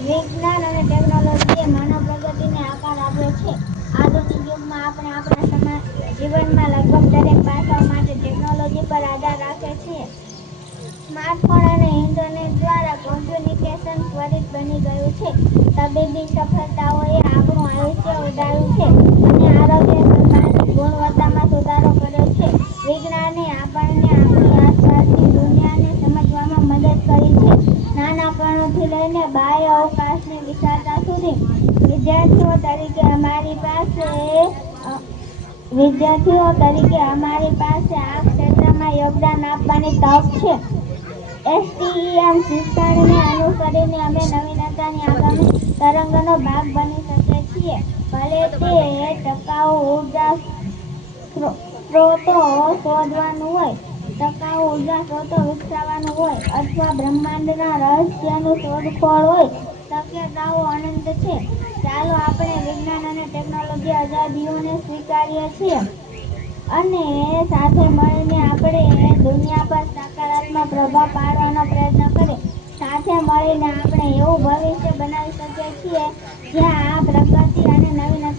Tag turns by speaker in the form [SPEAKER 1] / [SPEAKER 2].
[SPEAKER 1] વિજ્ઞાન અને ટેકનોલોજીએ માનવ પ્રગતિને આકાર આપ્યો છે આધુનિક યુગમાં આપણે આપણા સમાજ જીવનમાં લગભગ દરેક પાસાઓ માટે ટેકનોલોજી પર આધાર રાખે છીએ સ્માર્ટફોન અને ઇન્ટરનેટ દ્વારા કોમ્યુનિકેશન ત્વરિત બની ગયું છે. તબીબી આયુષ્ય વધાર્યું છે અને આરોગ્ય ગુણવત્તામાં સુધારો કર્યો છે વિજ્ઞાને આપણને આપણી આસપાસની દુનિયાને સમજવામાં મદદ કરી છે નાનાપણોથી લઈને બાહ્ય અવકાશની વિશાળતા સુધી વિદ્યાર્થીઓ તરીકે અમારી પાસે વિદ્યાર્થીઓ તરીકે અમારી પાસે આ ક્ષેત્રમાં યોગદાન આપવાની તક છે. એસટીઈએમ શિક્ષણને અનુસરીને અમે નવીનતાની આગામી તરંગનો ભાગ બની શકીએ. છીએ ભલે તે ટકાઉ ઊર્જા સ્ત્રો- સ્ત્રોતો શોધવાનું હોય, ટકાઉ ઊર્જા સ્ત્રોતો વિકસાવવાનું હોય અથવા બ્રહ્માંડના રહસ્યનું શોધખોળ હોય, શક્યતાઓ અનંત છે. ચાલો આપણે વિજ્ઞાન અને ટેકનોલોજી આઝાદીઓને સ્વીકારીએ છીએ અને સાથે મળીને આપણે દુનિયા પર સકારાત્મક પ્રભાવ મળીને આપણે એવું ભવિષ્ય બનાવી શકીએ છીએ જ્યાં આ પ્રગતિ અને નવીનતા